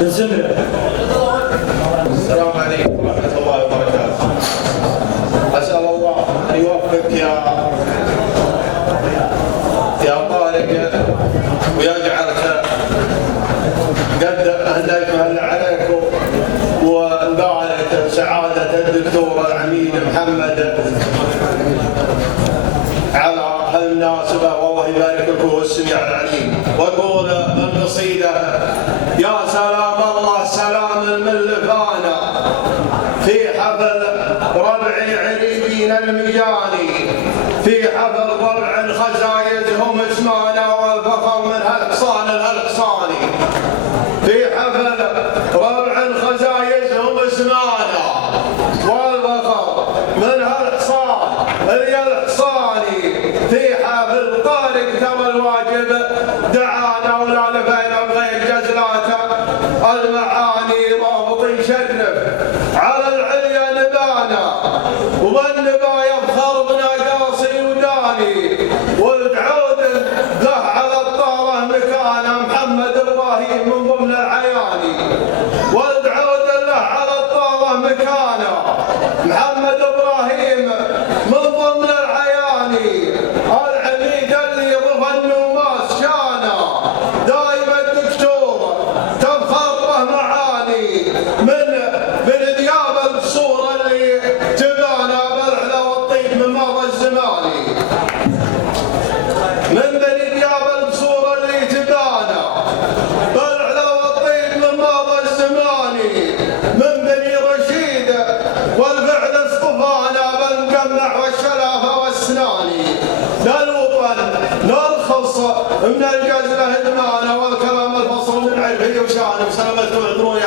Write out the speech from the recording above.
السلام عليكم ورحمة الله وبركاته. أسأل الله أن يوفقك يا طارق ويجعلك قد أهديت عليك ونبارك سعادة الدكتور العميد محمد على هالمناسبة، والله يبارك لك هو السميع العليم. وأقول القصيدة: يا سلام الله سلام من لفانا في حفل ربع عريبين المجاني، في حفل ربع خزايزهم اسمانا والفخر من هالحصان الهلحصاني، في حفل ربع خزايزهم اسمانا والفخر من هالحصان الحصاني، في حفل طارق ترى الواجب دعانا ولا لفينا بغير جزلاته المعاني ضابط يشرف على العليا نبانا، والنبا يفخر بنا قاصي وداني، والعود له على الطاره مكانه محمد ابراهيم من ضمن العياني، والعود له على الطاره مكانه محمد ابراهيم من ضمن العياني، العميد اللي ضفى النوماس شانه دايما الدكتور تفخر به معاني، من ذياب الصوره اللي تبانا بالعلا والطيب من مضى الزماني، من ذياب الصوره اللي تبانا بالعلا والطيب من مضى الزماني، من بني رشيد والفعل اصطفانا بالمقمح والشلافه والسناني، للوطن للخص من الجزله ادمانه والكلام الفصل من عرفه وشانه، وسلامته وعذرون